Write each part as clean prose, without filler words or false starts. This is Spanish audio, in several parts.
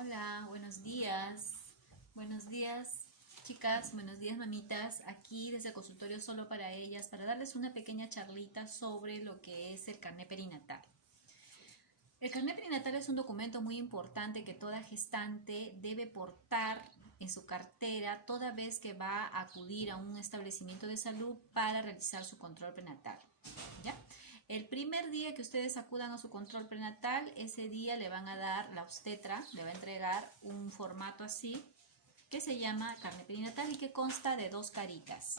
Hola, buenos días. Buenos días, chicas. Buenos días, mamitas. Aquí desde el consultorio solo para ellas, para darles una pequeña charlita sobre lo que es el carné perinatal. El carnet perinatal es un documento muy importante que toda gestante debe portar en su cartera toda vez que va a acudir a un establecimiento de salud para realizar su control prenatal. ¿Ya? El primer día que ustedes acudan a su control prenatal, ese día le van a dar, la obstetra le va a entregar un formato así que se llama carnet perinatal y que consta de dos caritas.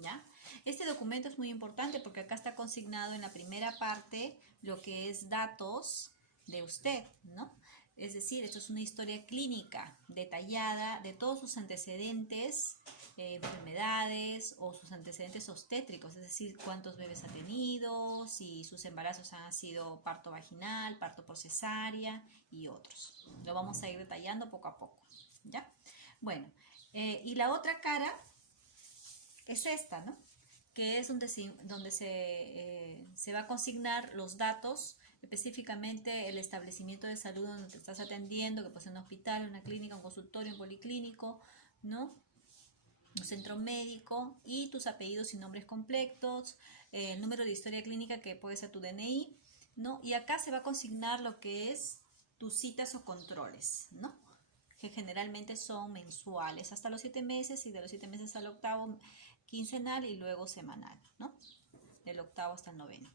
¿Ya? Este documento es muy importante porque acá está consignado en la primera parte lo que es datos de usted, ¿no? Es decir, esto es una historia clínica detallada de todos sus antecedentes, enfermedades o sus antecedentes obstétricos, es decir, cuántos bebés ha tenido, si sus embarazos han sido parto vaginal, parto por cesárea y otros. Lo vamos a ir detallando poco a poco, ¿ya? Bueno, y la otra cara es esta, ¿no? Que es donde se va a consignar los datos, específicamente el establecimiento de salud donde te estás atendiendo, que puede ser un hospital, una clínica, un consultorio, un policlínico, ¿no? Un centro médico y tus apellidos y nombres completos, el número de historia clínica que puede ser tu DNI, ¿no? Y acá se va a consignar lo que es tus citas o controles, ¿no? Que generalmente son mensuales hasta los 7 meses y de los 7 meses al octavo quincenal y luego semanal, ¿no? Del octavo hasta el noveno.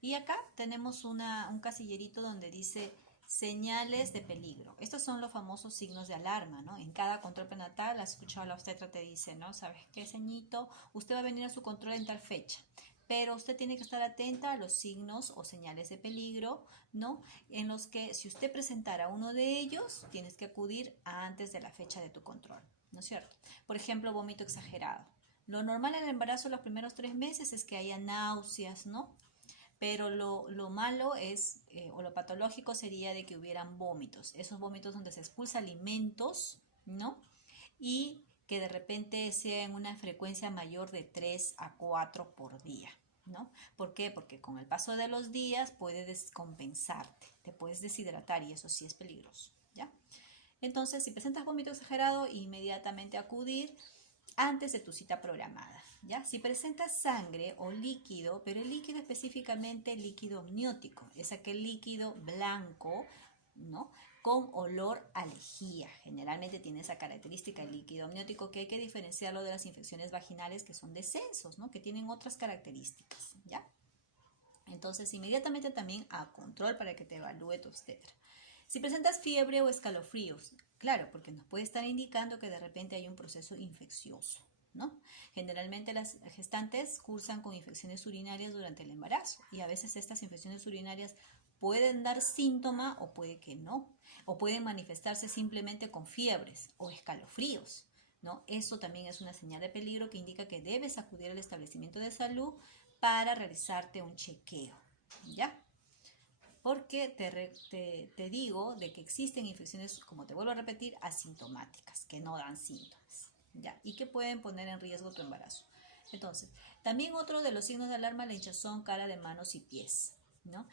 Y acá tenemos un casillerito donde dice señales de peligro. Estos son los famosos signos de alarma, ¿no? En cada control prenatal, has escuchado a la obstetra te dice, ¿no? ¿Sabes qué, ceñito? Usted va a venir a su control en tal fecha. Pero usted tiene que estar atenta a los signos o señales de peligro, ¿no? En los que si usted presentara uno de ellos, tienes que acudir antes de la fecha de tu control, ¿no es cierto? Por ejemplo, vómito exagerado. Lo normal en el embarazo los primeros 3 meses es que haya náuseas, ¿no? Pero lo malo es, o lo patológico sería de que hubieran vómitos, esos vómitos donde se expulsa alimentos, ¿no? Y que de repente sea en una frecuencia mayor de 3 a 4 por día, ¿no? ¿Por qué? Porque con el paso de los días puede descompensarte, te puedes deshidratar y eso sí es peligroso, ¿ya? Entonces, si presentas vómito exagerado, inmediatamente acudir antes de tu cita programada, ¿ya? Si presentas sangre o líquido, pero el líquido específicamente líquido amniótico, es aquel líquido blanco, ¿no? Con olor a lejía. Generalmente tiene esa característica el líquido amniótico que hay que diferenciarlo de las infecciones vaginales que son descensos, ¿no? Que tienen otras características, ¿ya? Entonces, inmediatamente también a control para que te evalúe tu obstetra. Si presentas fiebre o escalofríos, claro, porque nos puede estar indicando que de repente hay un proceso infeccioso, ¿no? Generalmente las gestantes cursan con infecciones urinarias durante el embarazo y a veces estas infecciones urinarias pueden dar síntoma o puede que no, o pueden manifestarse simplemente con fiebres o escalofríos, ¿no? Eso también es una señal de peligro que indica que debes acudir al establecimiento de salud para realizarte un chequeo, ¿ya? Porque te digo de que existen infecciones, como te vuelvo a repetir, asintomáticas, que no dan síntomas, ¿ya? Y que pueden poner en riesgo tu embarazo. Entonces, también otro de los signos de alarma, la hinchazón, cara de manos y pies, ¿no?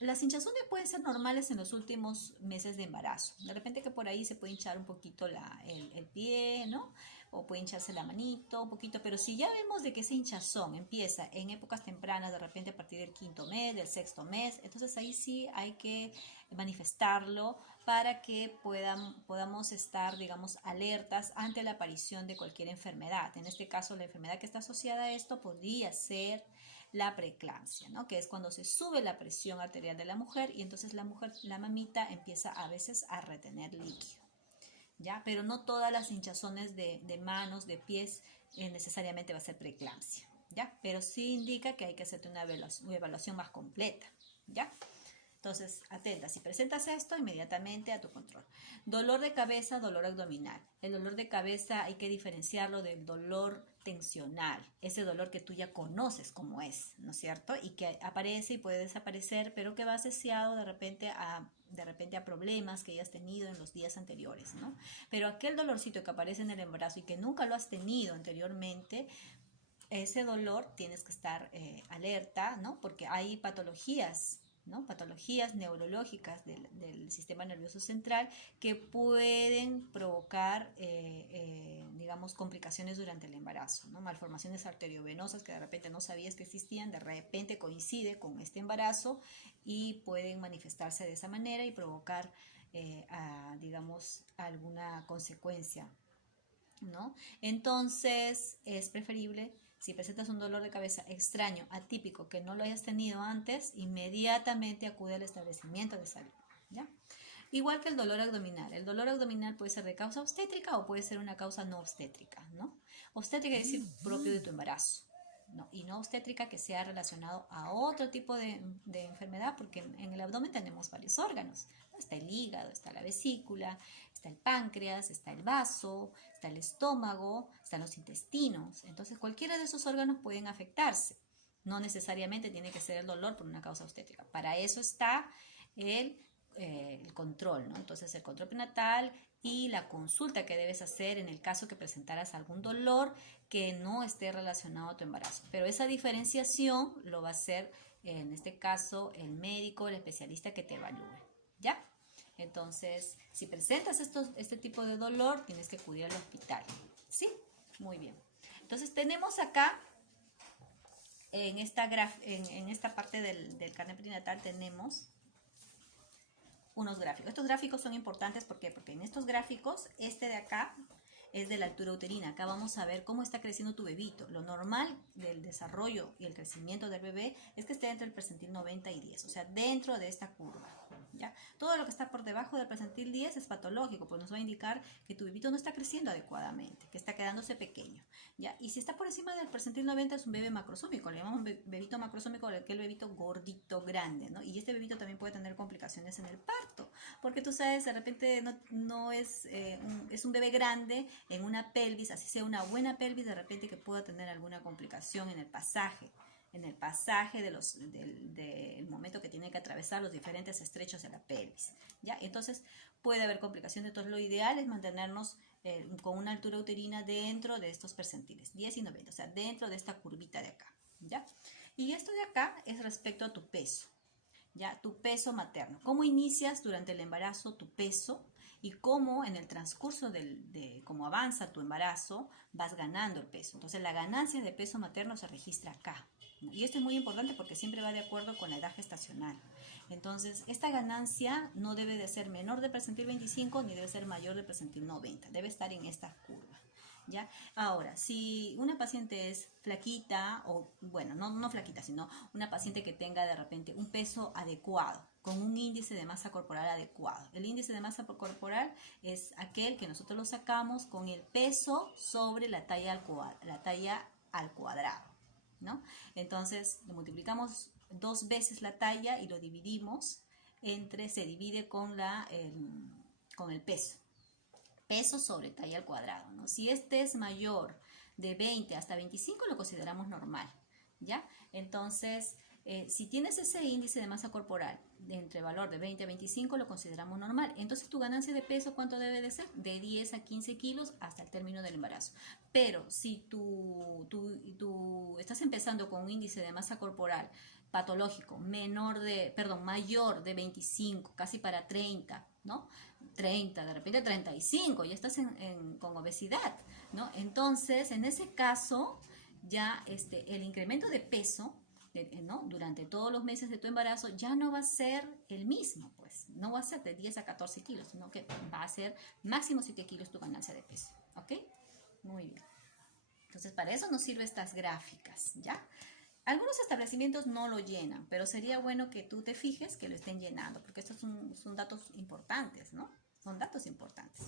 Las hinchazones pueden ser normales en los últimos meses de embarazo. De repente que por ahí se puede hinchar un poquito el pie, ¿no? O puede hincharse la manito un poquito, pero si ya vemos de que esa hinchazón empieza en épocas tempranas, de repente a partir del quinto mes, del sexto mes, entonces ahí sí hay que manifestarlo para que podamos estar, digamos, alertas ante la aparición de cualquier enfermedad. En este caso, la enfermedad que está asociada a esto podría ser la preeclampsia, ¿no? Que es cuando se sube la presión arterial de la mujer y entonces la mujer, la mamita, empieza a veces a retener líquido, ¿ya? Pero no todas las hinchazones de manos, de pies, necesariamente va a ser preeclampsia, ¿ya? Pero sí indica que hay que hacerte una evaluación más completa, ¿ya? Entonces, atenta, si presentas esto, inmediatamente a tu control. Dolor de cabeza, dolor abdominal. El dolor de cabeza hay que diferenciarlo del dolor tensional, ese dolor que tú ya conoces como es, ¿no es cierto? Y que aparece y puede desaparecer, pero que va asociado de repente a problemas que hayas tenido en los días anteriores, ¿no? Pero aquel dolorcito que aparece en el embarazo y que nunca lo has tenido anteriormente, ese dolor tienes que estar alerta, ¿no? Porque hay patologías ¿no? Patologías neurológicas del sistema nervioso central que pueden provocar, digamos, complicaciones durante el embarazo, ¿no? Malformaciones arteriovenosas que de repente no sabías que existían, de repente coincide con este embarazo y pueden manifestarse de esa manera y provocar, digamos, alguna consecuencia, ¿no? Entonces es preferible, si presentas un dolor de cabeza extraño, atípico, que no lo hayas tenido antes, inmediatamente acude al establecimiento de salud, ¿ya? Igual que el dolor abdominal. El dolor abdominal puede ser de causa obstétrica o puede ser una causa no obstétrica, ¿no? Obstétrica es decir, propio de tu embarazo, ¿no? Y no obstétrica que sea relacionado a otro tipo de enfermedad, porque en el abdomen tenemos varios órganos, ¿no? Está el hígado, está la vesícula, está el páncreas, está el vaso, está el estómago, están los intestinos. Entonces cualquiera de esos órganos pueden afectarse. No necesariamente tiene que ser el dolor por una causa obstétrica. Para eso está el control, ¿no? Entonces el control prenatal y la consulta que debes hacer en el caso que presentaras algún dolor que no esté relacionado a tu embarazo. Pero esa diferenciación lo va a hacer, en este caso, el médico, el especialista que te evalúe, ¿ya? Entonces, si presentas este tipo de dolor, tienes que acudir al hospital, ¿sí? Muy bien. Entonces, tenemos acá, en esta parte del carnet prenatal, tenemos unos gráficos. Estos gráficos son importantes, ¿por qué? Porque en estos gráficos, este de acá es de la altura uterina. Acá vamos a ver cómo está creciendo tu bebito. Lo normal del desarrollo y el crecimiento del bebé es que esté entre el percentil 90 y 10, o sea, dentro de esta curva, ¿ya? Todo lo que está por debajo del percentil 10 es patológico, pues nos va a indicar que tu bebito no está creciendo adecuadamente, que está quedándose pequeño, ¿ya? Y si está por encima del percentil 90 es un bebé macrosómico, le llamamos bebito macrosómico, que es el bebito gordito, grande, ¿no? Y este bebito también puede tener complicaciones en el parto, porque tú sabes, de repente no es, es un bebé grande en una pelvis, así sea una buena pelvis, de repente que pueda tener alguna complicación en el pasaje del momento que tiene que atravesar los diferentes estrechos de la pelvis, ¿ya? Entonces puede haber complicaciones. Entonces lo ideal es mantenernos con una altura uterina dentro de estos percentiles, 10 y 90, o sea, dentro de esta curvita de acá, ¿ya? Y esto de acá es respecto a tu peso, ¿ya? Tu peso materno. ¿Cómo inicias durante el embarazo tu peso? Y cómo en el transcurso de cómo avanza tu embarazo vas ganando el peso. Entonces la ganancia de peso materno se registra acá, ¿no? Y esto es muy importante porque siempre va de acuerdo con la edad gestacional. Entonces esta ganancia no debe de ser menor del percentil 25 ni debe ser mayor del percentil 90. Debe estar en esta curva, ¿ya? Ahora, si una paciente es flaquita, o bueno, no flaquita, sino una paciente que tenga de repente un peso adecuado, con un índice de masa corporal adecuado. El índice de masa corporal es aquel que nosotros lo sacamos con el peso sobre la talla al cuadrado, ¿no? Entonces, lo multiplicamos 2 veces la talla y lo dividimos se divide con el peso. Peso sobre talla al cuadrado, ¿no? Si este es mayor de 20 hasta 25 lo consideramos normal, ¿ya? Entonces, si tienes ese índice de masa corporal entre valor de 20 a 25 lo consideramos normal. Entonces tu ganancia de peso, ¿cuánto debe de ser? De 10 a 15 kilos hasta el término del embarazo. Pero si tú estás empezando con un índice de masa corporal patológico mayor de 25, casi para 30, ¿no? 30, de repente 35, ya estás con obesidad, ¿no? Entonces, en ese caso, ya el incremento de peso, ¿no? Durante todos los meses de tu embarazo ya no va a ser el mismo, pues, no va a ser de 10 a 14 kilos, sino que va a ser máximo 7 kilos tu ganancia de peso, ¿ok? Muy bien. Entonces, para eso nos sirven estas gráficas, ¿ya? Algunos establecimientos no lo llenan, pero sería bueno que tú te fijes que lo estén llenando, porque estos son datos importantes, ¿no? Son datos importantes.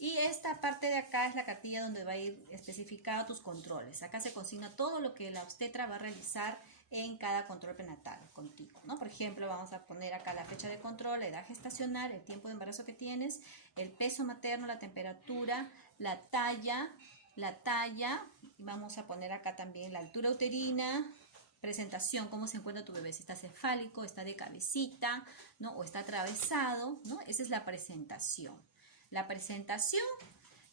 Y esta parte de acá es la cartilla donde va a ir especificado tus controles. Acá se consigna todo lo que la obstetra va a realizar en cada control prenatal contigo, ¿no? Por ejemplo, vamos a poner acá la fecha de control, la edad gestacional, el tiempo de embarazo que tienes, el peso materno, la temperatura, la talla, vamos a poner acá también la altura uterina, presentación, cómo se encuentra tu bebé, si está cefálico, está de cabecita, ¿no? O está atravesado, ¿no? Esa es la presentación. La presentación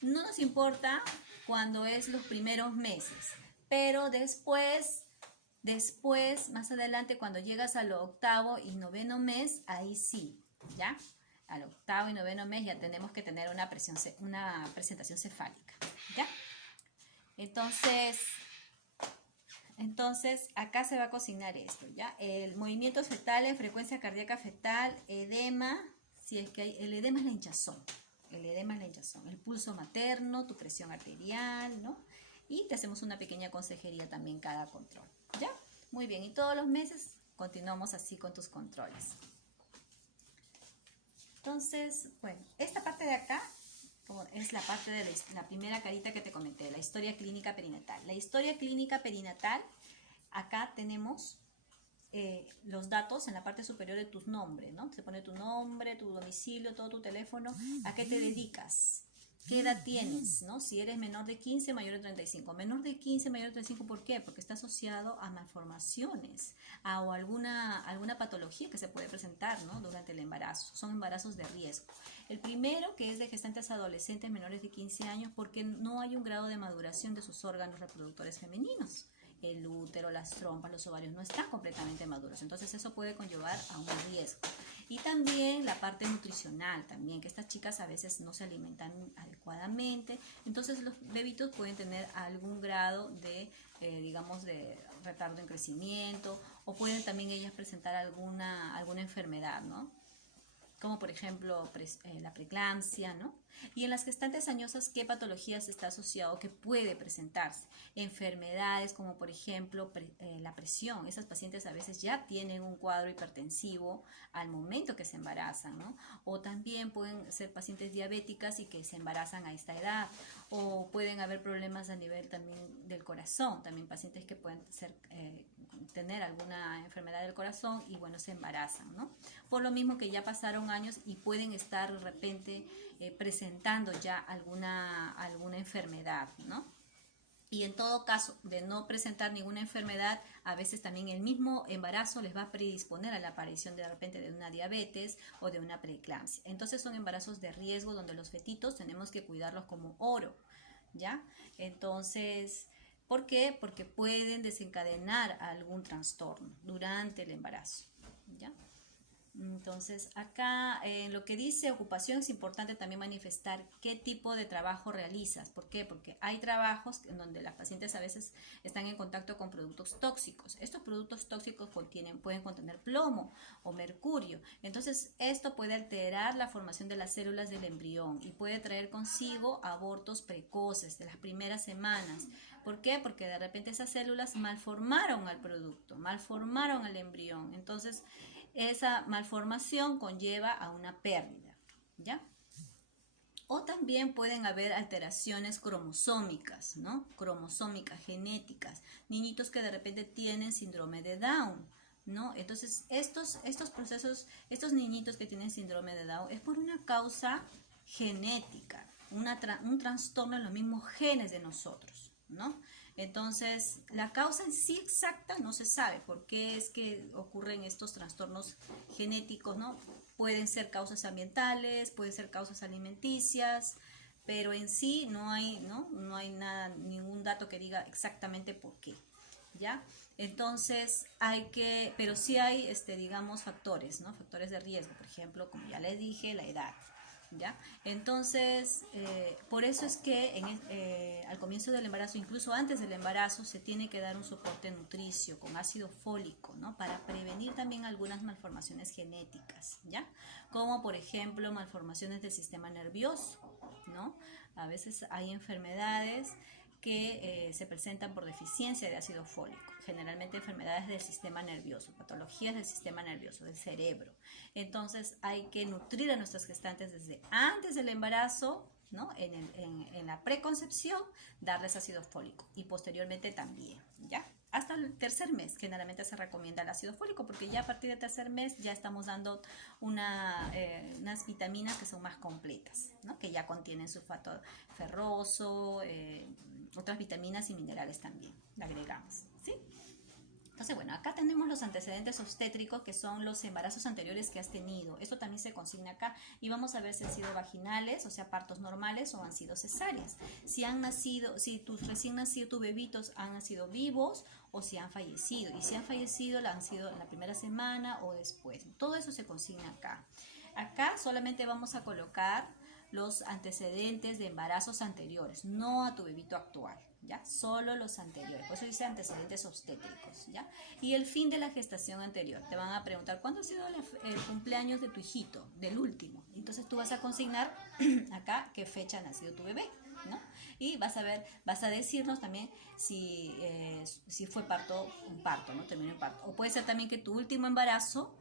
no nos importa cuando es los primeros meses, pero después Después, más adelante, cuando llegas al octavo y noveno mes, ahí sí, ¿ya? Al octavo y noveno mes ya tenemos que tener una presentación cefálica, ¿ya? Entonces, acá se va a consignar esto, ¿ya? El movimiento fetal, frecuencia cardíaca fetal, edema, si es que hay, el edema es la hinchazón, el pulso materno, tu presión arterial, ¿no? Y te hacemos una pequeña consejería también cada control, ¿ya? Muy bien, y todos los meses continuamos así con tus controles. Entonces, bueno, esta parte de acá es la parte de la primera carita que te comenté, la historia clínica perinatal. La historia clínica perinatal, acá tenemos los datos en la parte superior de tus nombres, ¿no? Se pone tu nombre, tu domicilio, todo tu teléfono, a qué te dedicas, qué edad tienes, ¿no? Si eres menor de 15, mayor de 35. Menor de 15, mayor de 35, ¿por qué? Porque está asociado a malformaciones o alguna patología que se puede presentar, ¿no? Durante el embarazo. Son embarazos de riesgo. El primero, que es de gestantes adolescentes menores de 15 años, porque no hay un grado de maduración de sus órganos reproductores femeninos. El útero, las trompas, los ovarios no están completamente maduros. Entonces eso puede conllevar a un riesgo. Y también la parte nutricional, también que estas chicas a veces no se alimentan adecuadamente. Entonces los bebitos pueden tener algún grado de, digamos, de retardo en crecimiento, o pueden también ellas presentar alguna enfermedad, ¿no? Como por ejemplo la preeclampsia, ¿no? Y en las gestantes añosas, ¿qué patologías está asociado que puede presentarse? Enfermedades como por ejemplo la presión. Esas pacientes a veces ya tienen un cuadro hipertensivo al momento que se embarazan, ¿no? O también pueden ser pacientes diabéticas y que se embarazan a esta edad. O pueden haber problemas a nivel también del corazón, también pacientes que pueden tener alguna enfermedad del corazón y bueno, se embarazan, ¿no? Por lo mismo que ya pasaron años y pueden estar de repente presentando ya alguna enfermedad, ¿no? Y en todo caso de no presentar ninguna enfermedad, a veces también el mismo embarazo les va a predisponer a la aparición de repente de una diabetes o de una preeclampsia. Entonces son embarazos de riesgo donde los fetitos tenemos que cuidarlos como oro, ¿ya? Entonces, ¿por qué? Porque pueden desencadenar algún trastorno durante el embarazo, ¿ya? Entonces, acá en lo que dice ocupación es importante también manifestar qué tipo de trabajo realizas. ¿Por qué? Porque hay trabajos en donde las pacientes a veces están en contacto con productos tóxicos. Estos productos tóxicos pueden contener plomo o mercurio. Entonces, esto puede alterar la formación de las células del embrión y puede traer consigo abortos precoces de las primeras semanas. ¿Por qué? Porque de repente esas células malformaron al producto, malformaron al embrión. Entonces, esa malformación conlleva a una pérdida, ¿ya? O también pueden haber alteraciones cromosómicas, ¿no? Cromosómicas, genéticas. Niñitos que de repente tienen síndrome de Down, ¿no? Entonces, estos procesos, estos niñitos que tienen síndrome de Down es por una causa genética, un trastorno en los mismos genes de nosotros, ¿no? Entonces, la causa en sí exacta no se sabe por qué es que ocurren estos trastornos genéticos, ¿no? Pueden ser causas ambientales, pueden ser causas alimenticias, pero en sí no hay nada, ningún dato que diga exactamente por qué, ¿ya? Entonces, pero sí hay, digamos, factores, ¿no? Factores de riesgo, por ejemplo, como ya les dije, la edad, ¿ya? Entonces, por eso es que al comienzo del embarazo, incluso antes del embarazo, se tiene que dar un soporte nutricio con ácido fólico, ¿no? Para prevenir también algunas malformaciones genéticas, ¿ya? Como por ejemplo malformaciones del sistema nervioso, ¿no? A veces hay enfermedades que se presentan por deficiencia de ácido fólico, generalmente enfermedades del sistema nervioso, patologías del sistema nervioso, del cerebro. Entonces hay que nutrir a nuestras gestantes desde antes del embarazo, ¿no? En la preconcepción, darles ácido fólico y posteriormente también, ¿ya? Hasta el tercer mes generalmente se recomienda el ácido fólico porque ya a partir del tercer mes ya estamos dando unas vitaminas que son más completas, ¿no? Que ya contienen sulfato ferroso, otras vitaminas y minerales también le agregamos, ¿sí? Entonces, bueno, acá tenemos los antecedentes obstétricos que son los embarazos anteriores que has tenido. Esto también se considera consigna acá. Y vamos a ver si han sido vaginales, o sea, partos normales, o han sido cesáreas. Si han nacido, si tus recién nacidos, tus bebitos han nacido vivos, o si han fallecido. Y si han fallecido, han sido en la primera semana o después. Todo eso se consigna acá. Acá solamente vamos a colocar los antecedentes de embarazos anteriores, no a tu bebito actual, ¿ya? Solo los anteriores, por eso dice antecedentes obstétricos, ¿ya? Y el fin de la gestación anterior. Te van a preguntar, ¿cuándo ha sido el cumpleaños de tu hijito, del último? Entonces tú vas a consignar acá qué fecha ha nacido tu bebé, ¿no? Y vas a decirnos también si fue un parto, ¿no? Terminó en parto. O puede ser también que tu último embarazo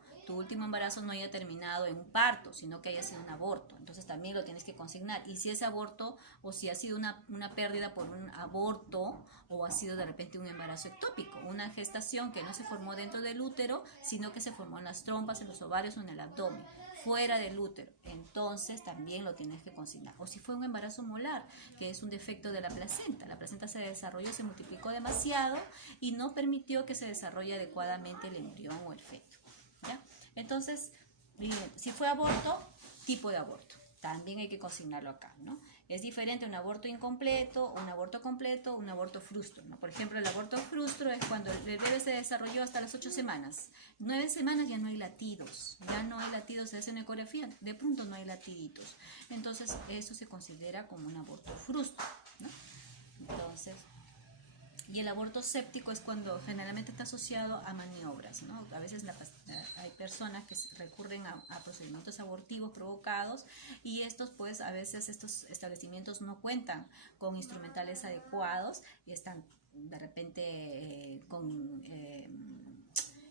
no haya terminado en un parto, sino que haya sido un aborto. Entonces también lo tienes que consignar. Y si es aborto, o si ha sido una pérdida por un aborto, o ha sido de repente un embarazo ectópico, una gestación que no se formó dentro del útero, sino que se formó en las trompas, en los ovarios o en el abdomen, fuera del útero. Entonces también lo tienes que consignar. O si fue un embarazo molar, que es un defecto de la placenta se desarrolló, se multiplicó demasiado y no permitió que se desarrolle adecuadamente el embrión o el feto, ¿ya? Entonces, si fue aborto, tipo de aborto, también hay que consignarlo acá, ¿no? Es diferente un aborto incompleto, un aborto completo, un aborto frustro, ¿no? Por ejemplo, el aborto frustro es cuando el bebé se desarrolló hasta las 8 semanas. 9 semanas ya no hay latidos, se hace una ecografía, de pronto no hay latiditos. Entonces, eso se considera como un aborto frustro, ¿no? Entonces, y el aborto séptico es cuando generalmente está asociado a maniobras, ¿no? A veces hay personas que recurren a procedimientos abortivos provocados, y pues a veces estos establecimientos no cuentan con instrumentales adecuados y están de repente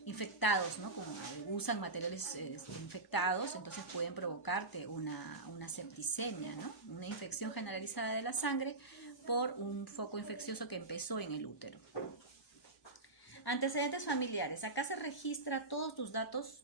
infectados, ¿no? Como usan materiales infectados, entonces pueden provocarte una septicemia, ¿no? Una infección generalizada de la sangre por un foco infeccioso que empezó en el útero. Antecedentes familiares. Acá se registra todos tus datos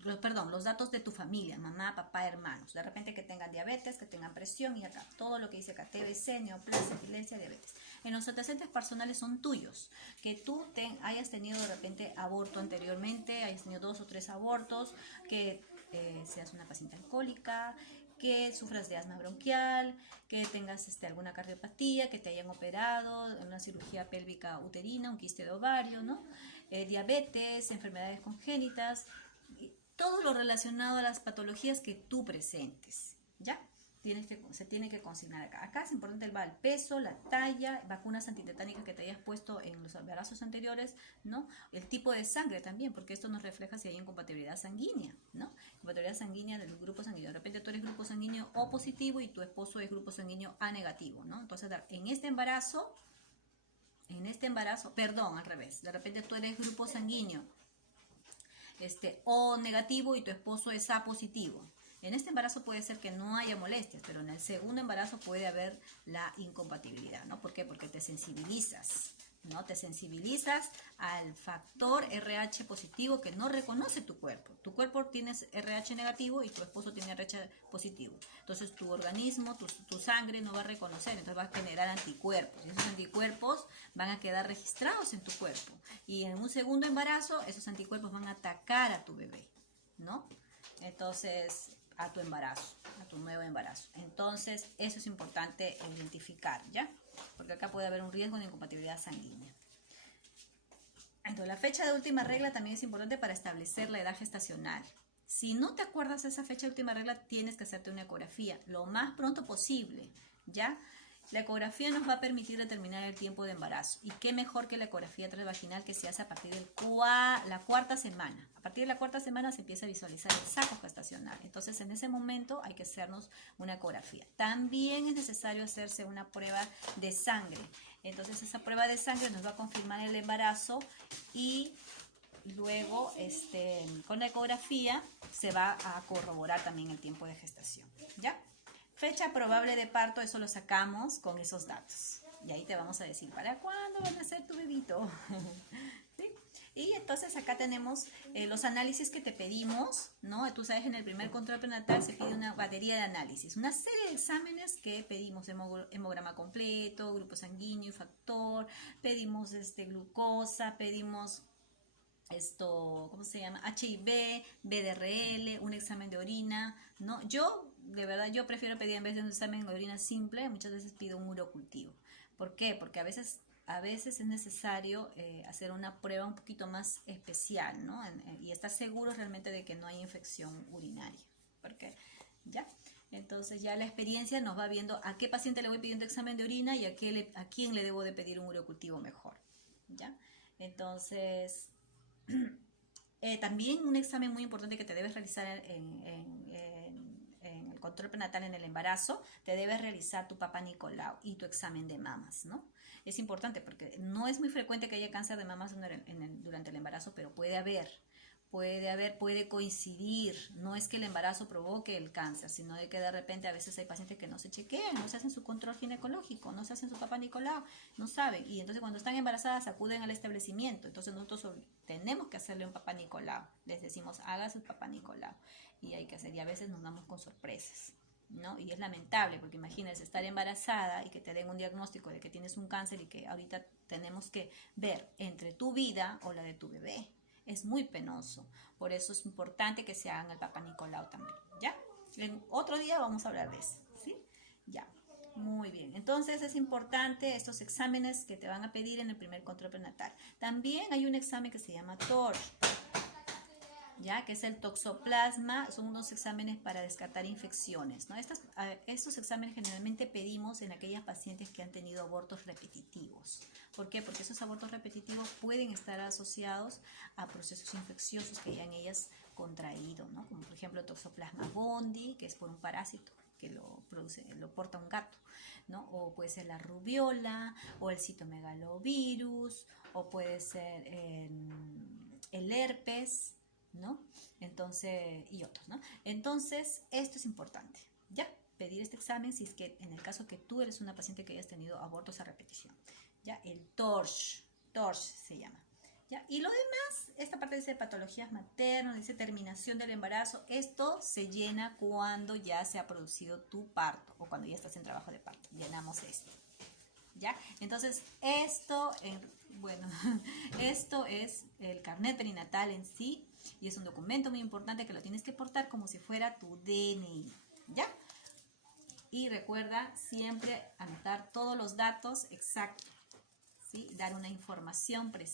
los datos de tu familia, mamá, papá, hermanos. De repente que tengan diabetes, que tengan presión, y acá todo lo que dice acá, TBC, neoplasia, epilepsia, diabetes. En los antecedentes personales son tuyos, que tú hayas tenido de repente aborto anteriormente, hayas tenido 2 o 3 abortos, que seas una paciente alcohólica, que sufras de asma bronquial, que tengas alguna cardiopatía, que te hayan operado, una cirugía pélvica uterina, un quiste de ovario, ¿no? Diabetes, enfermedades congénitas, todo lo relacionado a las patologías que tú presentes, ¿ya? Se tiene que consignar acá. Acá es importante el peso, la talla, vacunas antitetánicas que te hayas puesto en los embarazos anteriores, ¿no? El tipo de sangre también, porque esto nos refleja si hay incompatibilidad sanguínea, ¿no? Compatibilidad sanguínea del grupo sanguíneo. De repente tú eres grupo sanguíneo O positivo y tu esposo es grupo sanguíneo A negativo, ¿no? Entonces, en este embarazo, perdón, al revés. De repente tú eres grupo sanguíneo O negativo y tu esposo es A positivo. En este embarazo puede ser que no haya molestias, pero en el segundo embarazo puede haber la incompatibilidad, ¿no? ¿Por qué? Porque te sensibilizas, ¿no? Te sensibilizas al factor RH positivo que no reconoce tu cuerpo. Tu cuerpo tiene RH negativo y tu esposo tiene RH positivo. Entonces tu organismo, tu sangre no va a reconocer, entonces va a generar anticuerpos. Y esos anticuerpos van a quedar registrados en tu cuerpo. Y en un segundo embarazo, esos anticuerpos van a atacar a tu bebé, ¿no? Entonces, a tu nuevo embarazo. Entonces, eso es importante identificar, ¿ya? Porque acá puede haber un riesgo de incompatibilidad sanguínea. Entonces, la fecha de última regla también es importante para establecer la edad gestacional. Si no te acuerdas de esa fecha de última regla, tienes que hacerte una ecografía lo más pronto posible, ¿ya? La ecografía nos va a permitir determinar el tiempo de embarazo. Y qué mejor que la ecografía transvaginal, que se hace a partir de la 4ª semana. A partir de la 4ª semana se empieza a visualizar el saco gestacional. Entonces, en ese momento hay que hacernos una ecografía. También es necesario hacerse una prueba de sangre. Entonces, esa prueba de sangre nos va a confirmar el embarazo, y luego con la ecografía se va a corroborar también el tiempo de gestación, ¿ya? Fecha probable de parto, eso lo sacamos con esos datos. Y ahí te vamos a decir, ¿para cuándo van a ser tu bebito? ¿Sí? Y entonces acá tenemos los análisis que te pedimos, ¿no? Tú sabes, en el primer control prenatal se pide una batería de análisis, una serie de exámenes que pedimos: hemograma completo, grupo sanguíneo y factor, pedimos glucosa, pedimos ¿cómo se llama? HIV, BDRL, un examen de orina, ¿no? De verdad, yo prefiero pedir en vez de un examen de orina simple, muchas veces pido un urocultivo. ¿Por qué? Porque a veces es necesario hacer una prueba un poquito más especial, ¿no? Y estar seguros realmente de que no hay infección urinaria. Porque, ¿ya? Entonces ya la experiencia nos va viendo a qué paciente le voy pidiendo examen de orina y a quién le debo de pedir un urocultivo mejor, ¿ya? Entonces, también un examen muy importante que te debes realizar en el control prenatal en el embarazo, te debes realizar tu Papa Nicolau y tu examen de mamas, ¿no? Es importante porque no es muy frecuente que haya cáncer de mamas durante el embarazo, pero puede coincidir. No es que el embarazo provoque el cáncer, sino de que de repente a veces hay pacientes que no se chequean, no se hacen su control ginecológico, no se hacen su Papa Nicolau, no saben. Y entonces cuando están embarazadas acuden al establecimiento. Entonces nosotros tenemos que hacerle un Papa Nicolau. Les decimos, haga su Papa Nicolau. Y hay que hacer, y a veces nos damos con sorpresas, ¿no? Y es lamentable, porque imagínense estar embarazada y que te den un diagnóstico de que tienes un cáncer y que ahorita tenemos que ver entre tu vida o la de tu bebé. Es muy penoso. Por eso es importante que se hagan el Papa Nicolau también, ¿ya? En otro día vamos a hablar de eso, ¿sí? Ya. Muy bien. Entonces es importante estos exámenes que te van a pedir en el primer control prenatal. También hay un examen que se llama TORCH, ¿ya? Que es el toxoplasma, son unos exámenes para descartar infecciones, ¿no? Estos exámenes generalmente pedimos en aquellas pacientes que han tenido abortos repetitivos. ¿Por qué? Porque esos abortos repetitivos pueden estar asociados a procesos infecciosos que hayan ellas contraído, ¿no? Como por ejemplo toxoplasma gondii, que es por un parásito que lo porta un gato, ¿no? O puede ser la rubiola, o el citomegalovirus, o puede ser el herpes, ¿no? Entonces, y otros, ¿no? Entonces, esto es importante, ¿ya? Pedir este examen si es que en el caso que tú eres una paciente que hayas tenido abortos a repetición, ¿ya? El TORCH se llama, ¿ya? Y lo demás, esta parte dice patologías maternas, dice terminación del embarazo, esto se llena cuando ya se ha producido tu parto o cuando ya estás en trabajo de parto, llenamos esto, ¿ya? Entonces, bueno, esto es el carnet perinatal en sí y es un documento muy importante que lo tienes que portar como si fuera tu DNI, ¿ya? Y recuerda siempre anotar todos los datos exactos, ¿sí? Dar una información precisa.